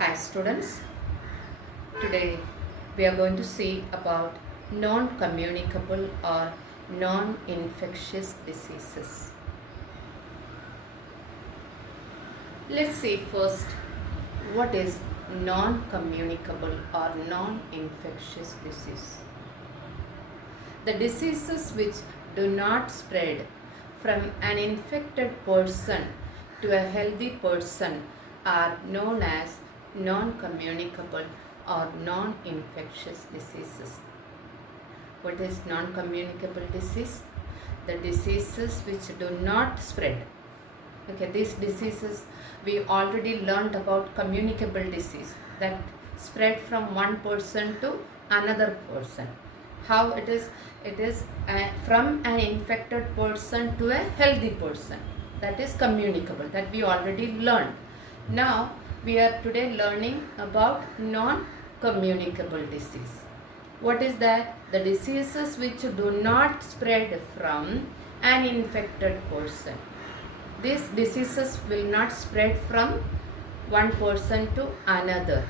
Hi students, today we are going to see about non-communicable or non-infectious diseases. Let's see first what is non-communicable or non-infectious disease. The diseases which do not spread from an infected person to a healthy person are known as non-communicable or non-infectious diseases. What is non-communicable disease? The diseases which do not spread. Okay, these diseases we already learned about communicable disease that spread from one person to another person. How it is from an infected person to a healthy person, that is communicable, that we already learned. Now we are today learning about non-communicable disease. What is that? The diseases which do not spread from an infected person. These diseases will not spread from one person to another.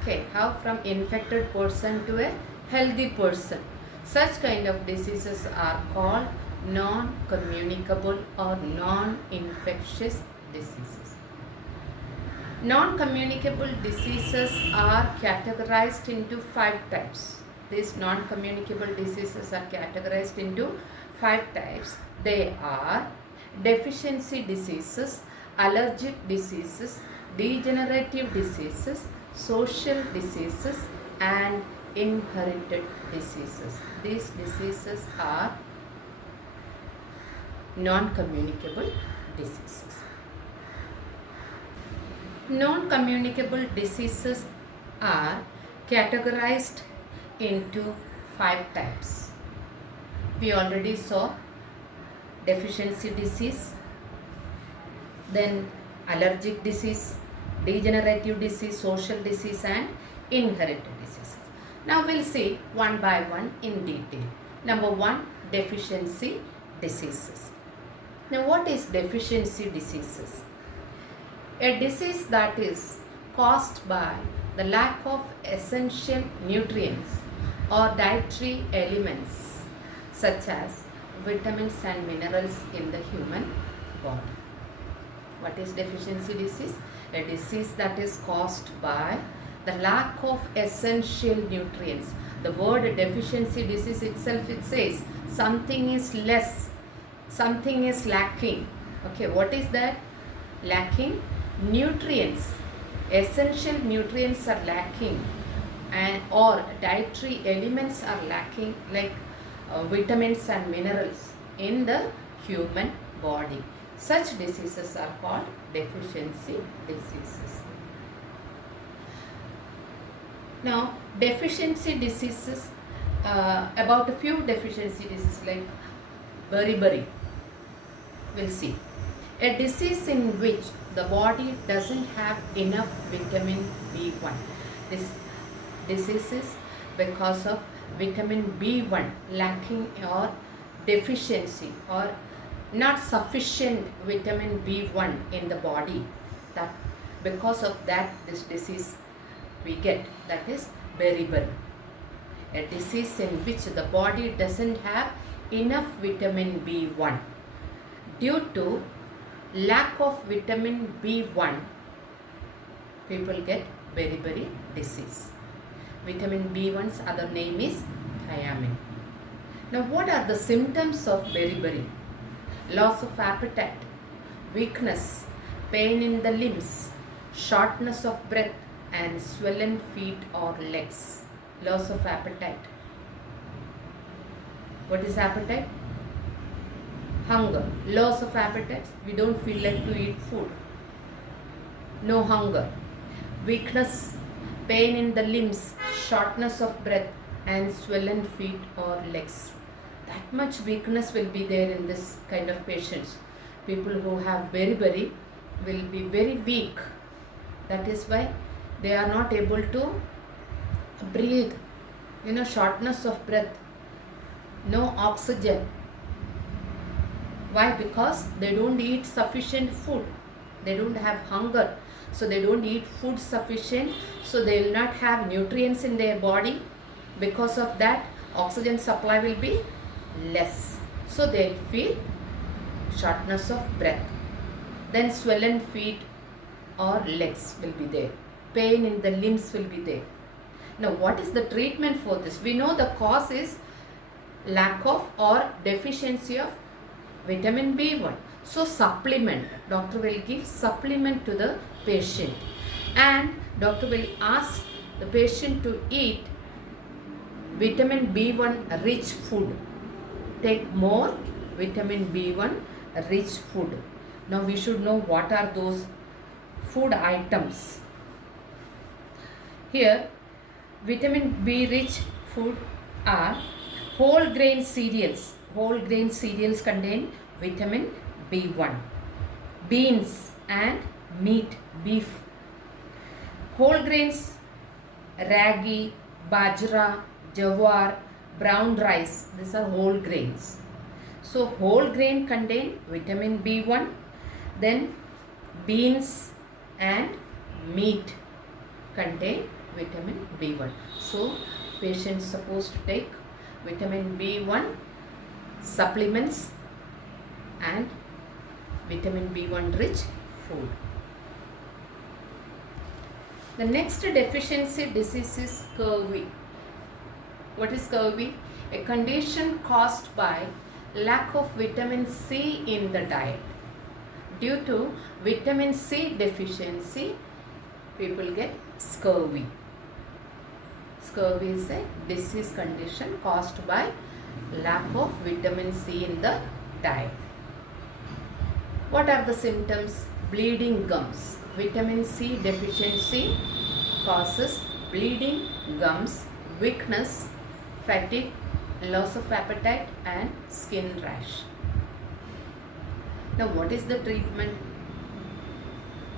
Okay, how? From infected person to a healthy person. Such kind of diseases are called non-communicable or non-infectious diseases. Non-communicable diseases are categorized into 5 types. These non-communicable diseases are categorized into 5 types. They are deficiency diseases, allergic diseases, degenerative diseases, social diseases, and inherited diseases. These diseases are non-communicable diseases. Non-communicable diseases are categorized into 5 types. We already saw deficiency disease, then allergic disease, degenerative disease, social disease, and inherited diseases. Now we'll see one by one in detail. Number 1, deficiency diseases. Now what is deficiency diseases? A disease that is caused by the lack of essential nutrients or dietary elements such as vitamins and minerals in the human body. What is deficiency disease? A disease that is caused by the lack of essential nutrients. The word deficiency disease itself, it says something is less, something is lacking. Okay, what is that? Lacking nutrients. Essential nutrients are lacking, and or dietary elements are lacking, like vitamins and minerals in the human body. Such diseases are called deficiency diseases. Now, deficiency diseases, about a few deficiency diseases like beriberi, we'll see. A disease in which the body doesn't have enough vitamin B1. This disease is because of vitamin B1 lacking or deficiency or not sufficient vitamin B1 in the body. That because of that this disease we get, that is beriberi. A disease in which the body doesn't have enough vitamin B1. Due to lack of vitamin B1, people get beriberi disease. Vitamin B1's other name is thiamine. Now what are the symptoms of beriberi? Loss of appetite, weakness, pain in the limbs, shortness of breath, and swollen feet or legs. Loss of appetite. What is appetite? Hunger. Loss of appetite, we don't feel like to eat food. No hunger. Weakness, pain in the limbs, shortness of breath, and swollen feet or legs. That much weakness will be there in this kind of patients. People who have beriberi will be very weak. That is why they are not able to breathe. Shortness of breath, no oxygen. Why? Because they don't eat sufficient food. They don't have hunger. So they don't eat food sufficient, so they will not have nutrients in their body. Because of that, oxygen supply will be less. So they will feel shortness of breath. Then swollen feet or legs will be there. Pain in the limbs will be there. Now what is the treatment for this? We know the cause is lack of or deficiency of vitamin B1. So supplement, doctor will give supplement to the patient, and doctor will ask the patient to eat vitamin B1 rich food. Take more vitamin B1 rich food. Now we should know what are those food items. Here vitamin B rich food are whole grain cereals. Whole grain cereals contain vitamin B1. Beans and meat, beef. Whole grains, ragi, bajra, jawar, brown rice. These are whole grains. So whole grain contain vitamin B1. Then beans and meat contain vitamin B1. So patients supposed to take vitamin B1 supplements and vitamin B1 rich food. The next deficiency disease is scurvy. What is scurvy? A condition caused by lack of vitamin C in the diet. Due to vitamin C deficiency, people get scurvy. Scurvy is a disease condition caused by lack of vitamin C in the diet. What are the symptoms? Bleeding gums. Vitamin C deficiency causes bleeding gums, weakness, fatigue, loss of appetite and skin rash. Now what is the treatment?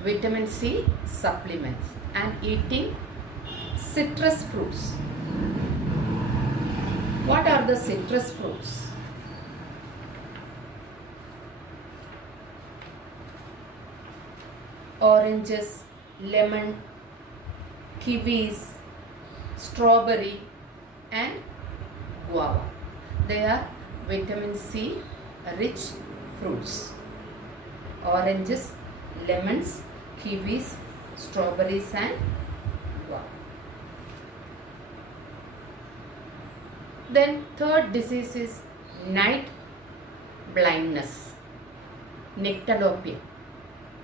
Vitamin C supplements and eating citrus fruits. What are the citrus fruits? Oranges, lemon, kiwis, strawberry and guava. They are vitamin C rich fruits. Oranges, lemons, kiwis, strawberries and guava. Then third disease is night blindness, nyctalopia.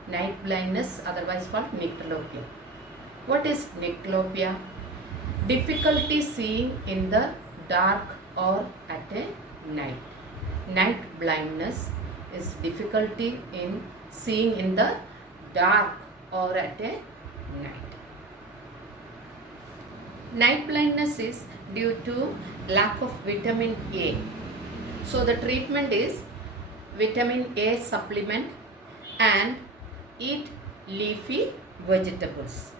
Night blindness, otherwise called nyctalopia. What is nyctalopia? Difficulty seeing in the dark or at a night. Night blindness is difficulty in seeing in the dark or at a night. Night blindness is due to lack of vitamin A. So the treatment is vitamin A supplement and eat leafy vegetables.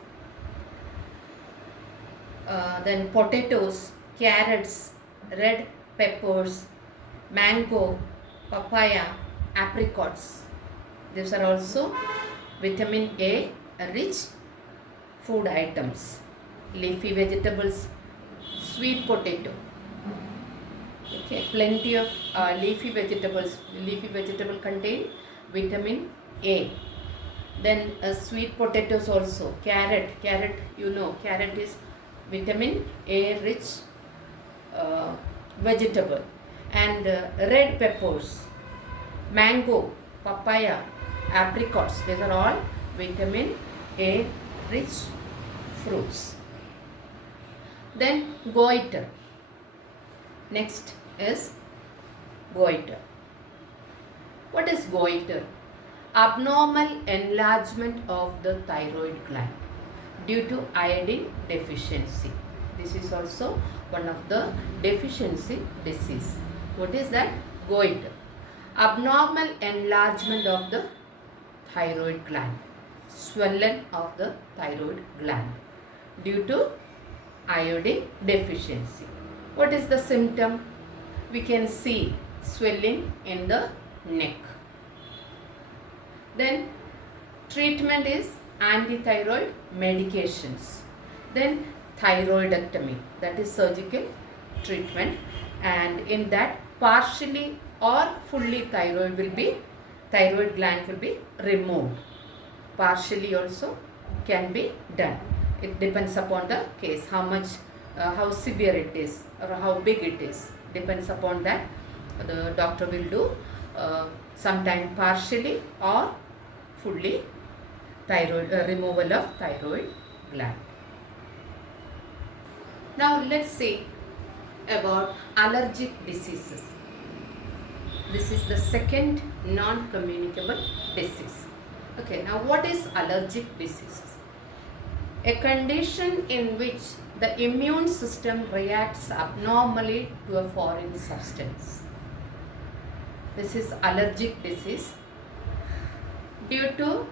Then potatoes, carrots, red peppers, mango, papaya, apricots. These are also vitamin A rich food items. Leafy vegetables, sweet potato. Okay, plenty of leafy vegetables. Leafy vegetable contain vitamin A. Then sweet potatoes also. Carrot, you know, carrot is vitamin A rich vegetable. And red peppers, mango, papaya, apricots. These are all vitamin A rich fruits. Then goiter. Next is goiter. What is goiter? Abnormal enlargement of the thyroid gland due to iodine deficiency. This is also one of the deficiency disease. What is that? Goiter. Abnormal enlargement of the thyroid gland. Swelling of the thyroid gland due to iodine deficiency. What is the symptom? We can see swelling in the neck. Then treatment is antithyroid medications. Then thyroidectomy, that is surgical treatment, and in that partially or fully thyroid gland will be removed. Partially also can be done. It depends upon the case, how severe it is or how big it is. Depends upon that. The doctor will do sometime partially or fully removal of thyroid gland. Now let's see about allergic diseases. This is the second non-communicable disease. Okay, now what is allergic diseases? A condition in which the immune system reacts abnormally to a foreign substance. This is allergic disease due to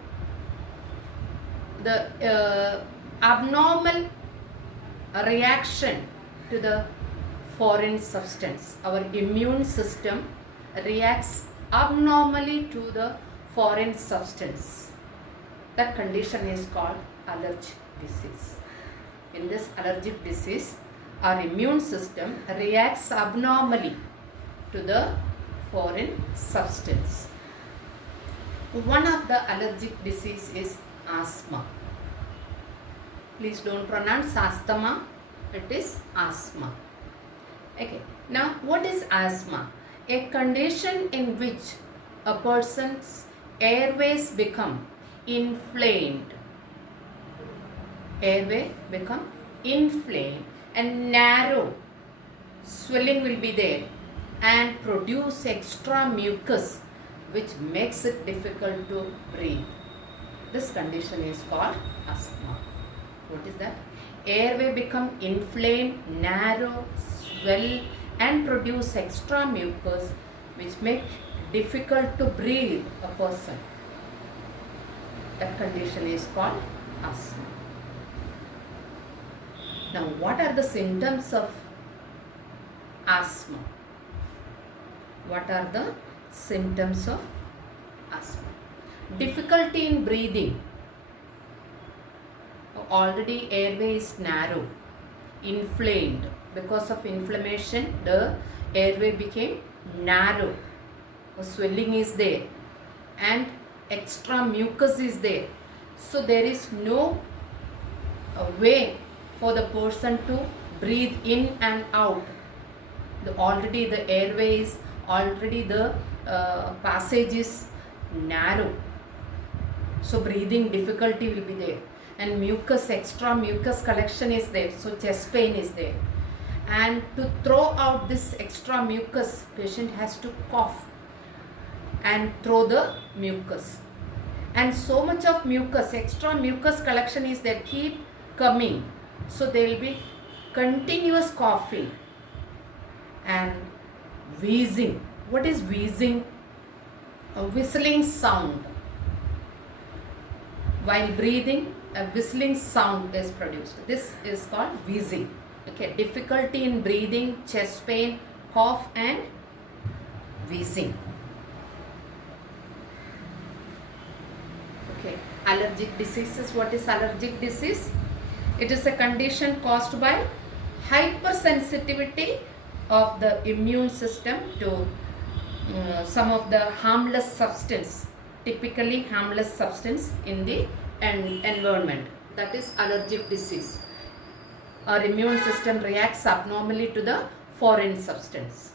the abnormal reaction to the foreign substance. Our immune system reacts abnormally to the foreign substance. That condition is called allergic disease. In this allergic disease, our immune system reacts abnormally to the foreign substance. One of the allergic disease is asthma. Please don't pronounce asthma, it is asthma. Okay, now what is asthma? A condition in which a person's airways become inflamed. Airway become inflamed and narrow. Swelling will be there and produce extra mucus which makes it difficult to breathe. This condition is called asthma. What is that? Airway become inflamed, narrow, swell and produce extra mucus which make difficult to breathe a person. That condition is called asthma. Now what are the symptoms of asthma? What are the symptoms of asthma? Difficulty in breathing. Already airway is narrow, inflamed. Because of inflammation, the airway became narrow. Swelling is there and extra mucus is there. So there is no way for the person to breathe in and out. Already the airway is, already the passage is narrow. So breathing difficulty will be there. And mucus, extra mucus collection is there. So chest pain is there. And to throw out this extra mucus, patient has to cough and throw the mucus. And so much of mucus, extra mucus collection is there, keep coming. So there will be continuous coughing and wheezing. What is wheezing? A whistling sound. While breathing, a whistling sound is produced. This is called wheezing. Okay, difficulty in breathing, chest pain, cough and wheezing. Okay, allergic diseases. What is allergic disease? It is a condition caused by hypersensitivity of the immune system to some of the harmless substance, typically harmless substance in the environment. That is allergic disease. Our immune system reacts abnormally to the foreign substance.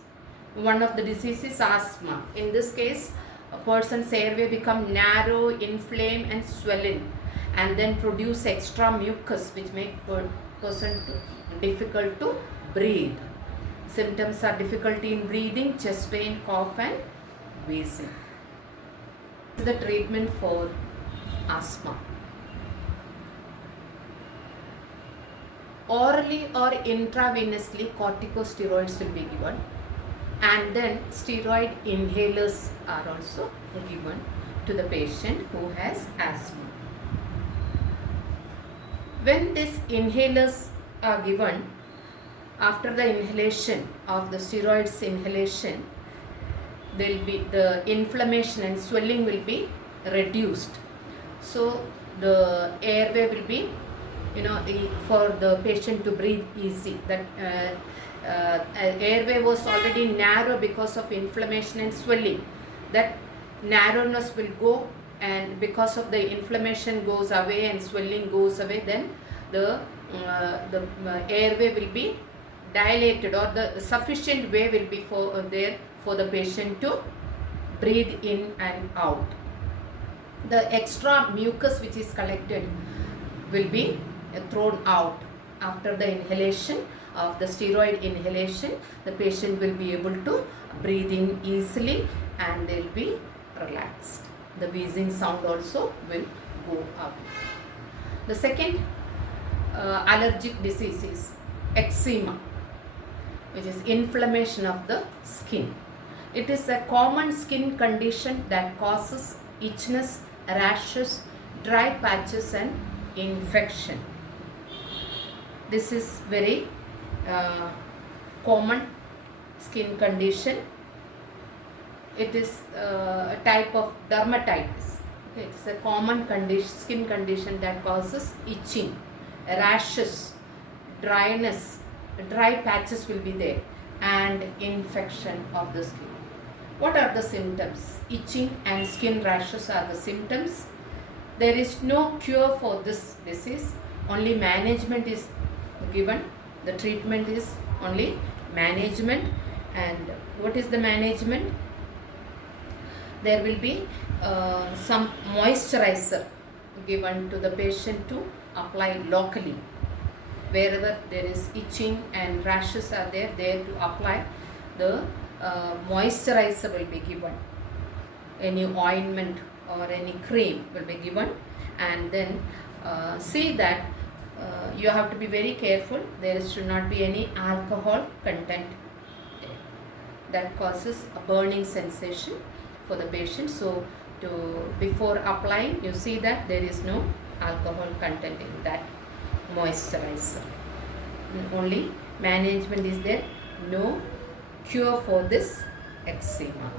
One of the diseases is asthma. In this case, a person's airway become narrow, inflamed and swollen and then produce extra mucus which make person difficult to breathe. Symptoms are difficulty in breathing, chest pain, cough and wheezing. The treatment for asthma. Orally or intravenously corticosteroids will be given and then steroid inhalers are also given to the patient who has asthma. When these inhalers are given, after the inhalation of the steroids inhalation, there will be the inflammation and swelling will be reduced. So the airway will be, for the patient to breathe easy. That airway was already narrow because of inflammation and swelling. That narrowness will go, and because of the inflammation goes away and swelling goes away, then the airway will be dilated, or the sufficient way will be there for the patient to breathe in and out. The extra mucus which is collected will be thrown out after the inhalation of the steroid inhalation. The patient will be able to breathe in easily and they will be relaxed. The wheezing sound also will go up. The second allergic disease is eczema, which is inflammation of the skin. It is a common skin condition that causes itchiness, rashes, dry patches and infection. This is very common skin condition. It is a type of dermatitis. Okay, it's a common skin condition that causes itching, rashes, dryness, dry patches will be there, and infection of the skin. What are the symptoms? Itching and skin rashes are the symptoms. There is no cure for this disease. Only management is given. The treatment is only management. And what is the management? There will be some moisturizer given to the patient to apply locally. Wherever there is itching and rashes are there to apply the moisturizer will be given. Any ointment or any cream will be given, and then see that you have to be very careful. There should not be any alcohol content that causes a burning sensation for the patient. So before applying, you see that there is no alcohol content in that moisturizer. Only management is there. No cure for this eczema.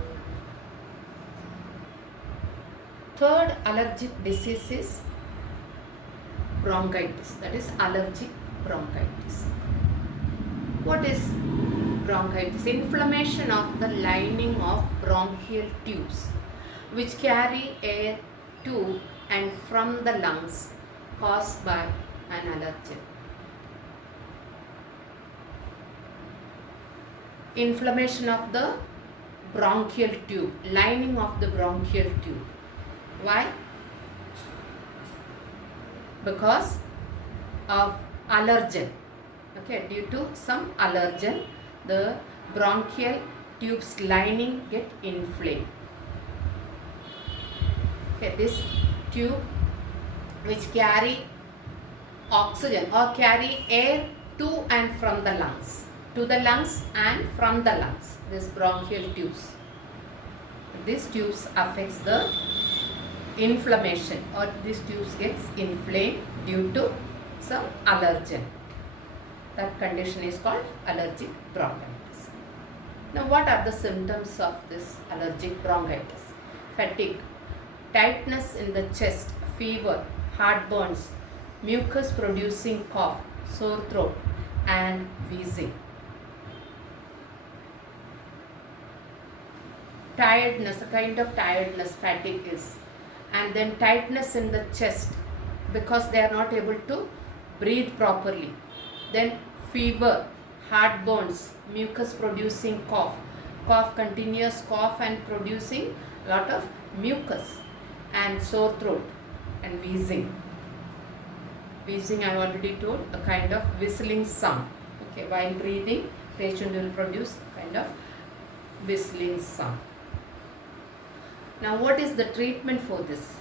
Third allergic disease is bronchitis. That is allergic bronchitis. What is bronchitis? Inflammation of the lining of bronchial tubes which carry air to and from the lungs caused by an allergen. Inflammation of the bronchial tube, lining of the bronchial tube. Why? Because of allergen. Okay, due to some allergen, the bronchial tube's lining get inflamed. Okay, this tube which carry oxygen or carry air to and from the lungs, to the lungs and from the lungs, this bronchial tubes. These tubes affects the inflammation, or these tubes gets inflamed due to some allergen. That condition is called allergic bronchitis. Now, what are the symptoms of this allergic bronchitis? Fatigue, tightness in the chest, fever, heartburns, mucus producing cough, sore throat and wheezing. Tiredness, a kind of tiredness, fatigue is, and then tightness in the chest because they are not able to breathe properly. Then fever, heartburns, mucus producing cough, continuous cough and producing lot of mucus, and sore throat and wheezing. Wheezing I already told, a kind of whistling sound. Okay, while breathing, patient will produce kind of whistling sound. Now, what is the treatment for this?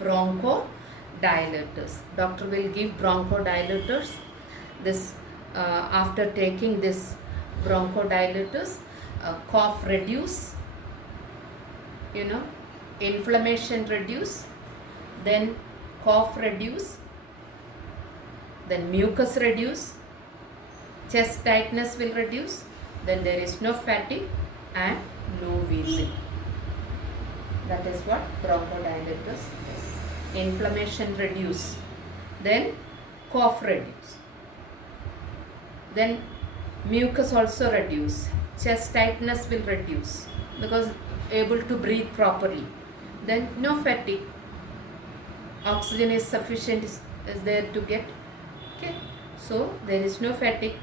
Bronchodilators. Doctor will give bronchodilators. This after taking this bronchodilators, cough reduce, inflammation reduce, then cough reduce, then mucus reduce, chest tightness will reduce, then there is no fatigue and no wheezing. That is what bronchodilators is. inflammation reduce, then cough reduce, then mucus also reduce, chest tightness will reduce because able to breathe properly, then no fatigue, oxygen is sufficient is there to get. Okay, so there is no fatigue.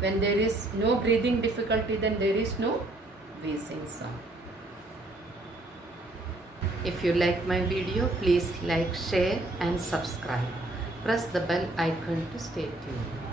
When there is no breathing difficulty, then there is no wheezing sound. If you like my video, please like, share and subscribe. Press the bell icon to stay tuned.